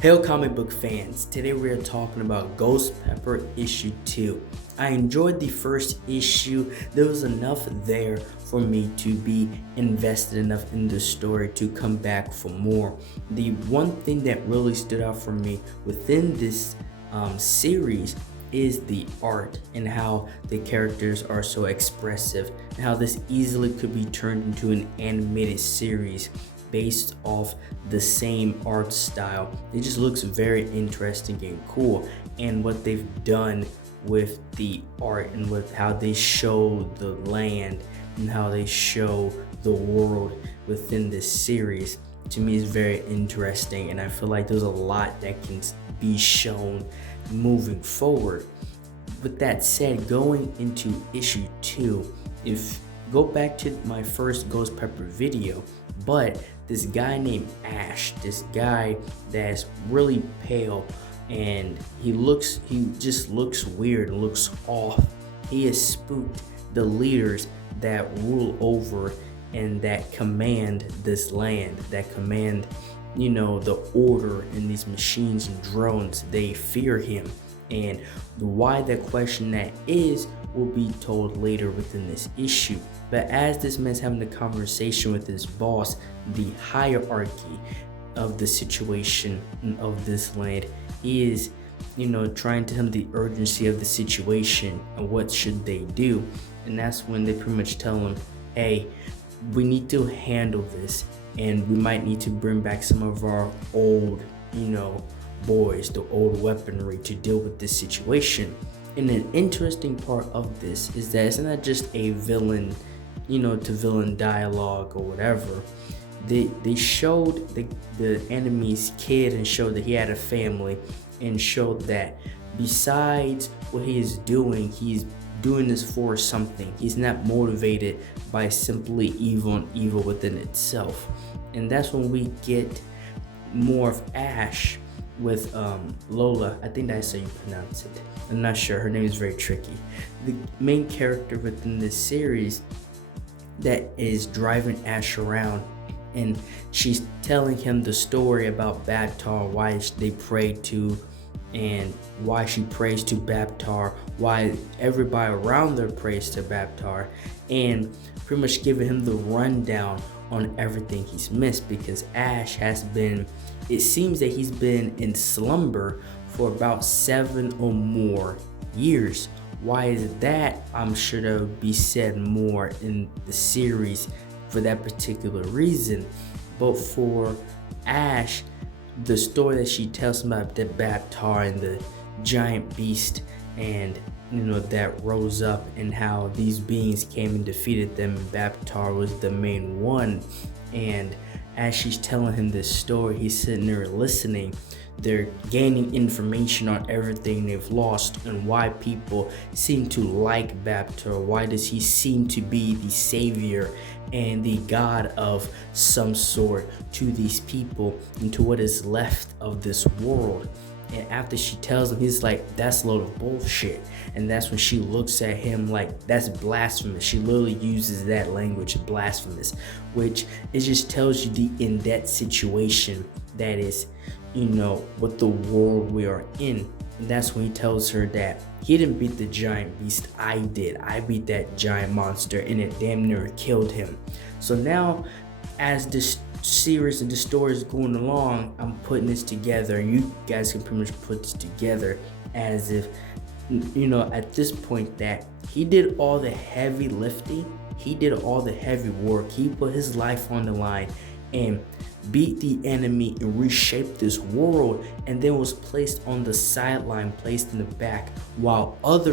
Hail comic book fans, today we are talking about Ghost Pepper issue 2. I enjoyed the first issue. There was enough there for me to be invested enough in the story to come back for more. The one thing that really stood out for me within this series is the art and how the characters are so expressive and how this easily could be turned into an animated series based off the same art style. It just looks very interesting and cool, and what they've done with the art and with how they show the land and how they show the world within this series, to me is very interesting, and I feel like there's a lot that can be shown moving forward. With that said, going into issue 2, if go back to my first Ghost Pepper video, but this guy named Ash, this guy that's really pale, and he just looks weird and looks off. He has spooked the leaders that rule over and that command this land, that command, the order in these machines and drones. They fear him, and why the question that is will be told later within this issue. But as this man's having a conversation with his boss, the hierarchy of the situation of this land is, trying to tell him the urgency of the situation and what should they do. And that's when they pretty much tell him, hey, we need to handle this, and we might need to bring back some of our old, boys, the old weaponry to deal with this situation. And an interesting part of this is that it's not just a villain, to villain dialogue or whatever. They showed the enemy's kid and showed that he had a family, and showed that besides what he's doing this for something. He's not motivated by simply evil within itself. And that's when we get more of Ash with Lola. I think that's how you pronounce it. I'm not sure. Her name is very tricky. The main character within this series that is driving Ash around, and she's telling him the story about Baptar, why they prayed to, and why she prays to Baptar, why everybody around her prays to Baptar, and pretty much giving him the rundown on everything he's missed, because Ash it seems that he's been in slumber for about 7 or more years. Why is that? I'm sure there will be said more in the series for that particular reason. But for Ash, the story that she tells him about the Baptar and the giant beast, and that rose up, and how these beings came and defeated them, and Baptar was the main one. And as she's telling him this story, he's sitting there listening. They're gaining information on everything they've lost and why people seem to like Baptar. Why does he seem to be the savior and the god of some sort to these people and to what is left of this world? And after she tells him, he's like, that's a load of bullshit. And that's when she looks at him like, that's blasphemous. She literally uses that language, blasphemous, which it just tells you the in-depth situation that is, what the world we are in. And that's when he tells her that he didn't beat the giant beast, I did. I beat that giant monster, and it damn near killed him. So now, as this series and the story is going along, I'm putting this together, and you guys can pretty much put this together as if, at this point, that he did all the heavy lifting, he did all the heavy work, he put his life on the line and beat the enemy and reshaped this world, and then was placed on the sideline, placed in the back, while other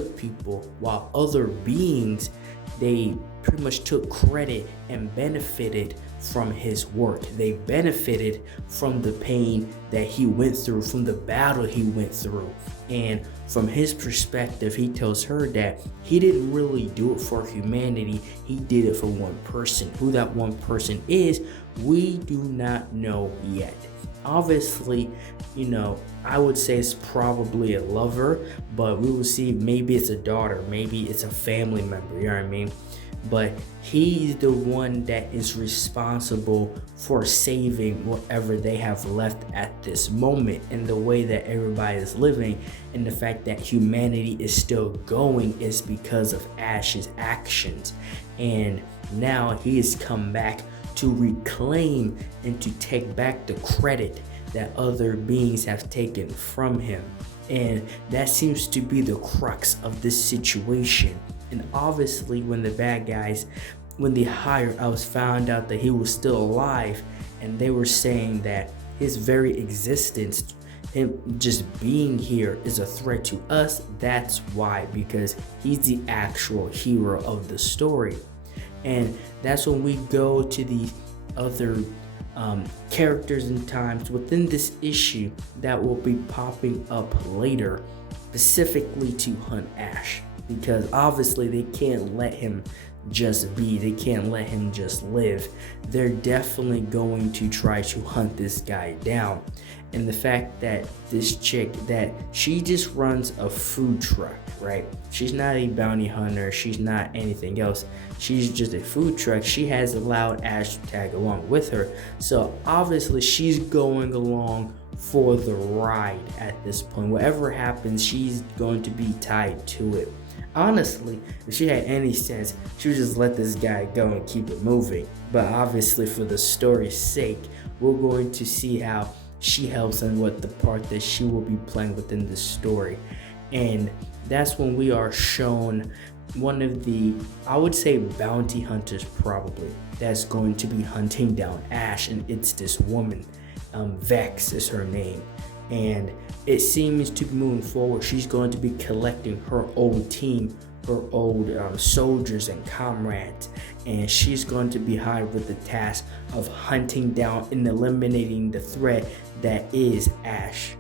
beings, they pretty much took credit and benefited from his work. They benefited from the pain that he went through, from the battle he went through. And from his perspective, he tells her that he didn't really do it for humanity. He did it for one person. Who that one person is, we do not know yet. Obviously, I would say it's probably a lover, but we will see. Maybe it's a daughter, maybe it's a family member, you know what I mean? but he's the one that is responsible for saving whatever they have left at this moment, and the way that everybody is living and the fact that humanity is still going is because of Ash's actions. And now he has come back to reclaim and to take back the credit that other beings have taken from him. And that seems to be the crux of this situation. And obviously when the bad guys, when the higher ups found out that he was still alive, and they were saying that his very existence, him just being here, is a threat to us, that's why, because he's the actual hero of the story. And that's when we go to the other characters and times within this issue that will be popping up later, specifically to hunt Ash, because obviously they can't let him just be, they can't let him just live. They're definitely going to try to hunt this guy down. And the fact that this chick, that she just runs a food truck, right? She's not a bounty hunter, she's not anything else, she's just a food truck. She has allowed Ash to tag along with her, so obviously she's going along for the ride at this point. Whatever happens, she's going to be tied to it. Honestly, if she had any sense, she would just let this guy go and keep it moving. But obviously for the story's sake, we're going to see how she helps and what the part that she will be playing within the story. And that's when we are shown one of the, I would say, bounty hunters probably, that's going to be hunting down Ash, and it's this woman. Vex is her name. And it seems to be moving forward. She's going to be collecting her old team, her old soldiers and comrades, and she's going to be hired with the task of hunting down and eliminating the threat that is Ash.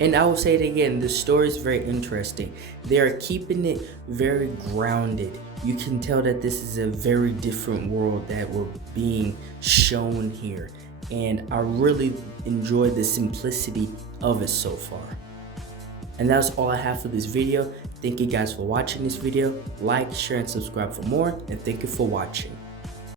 And I will say it again, the story is very interesting. They are keeping it very grounded. You can tell that this is a very different world that we're being shown here. And I really enjoyed the simplicity of it so far. And that's all I have for this video. Thank you guys for watching this video. Like, share, and subscribe for more. And thank you for watching.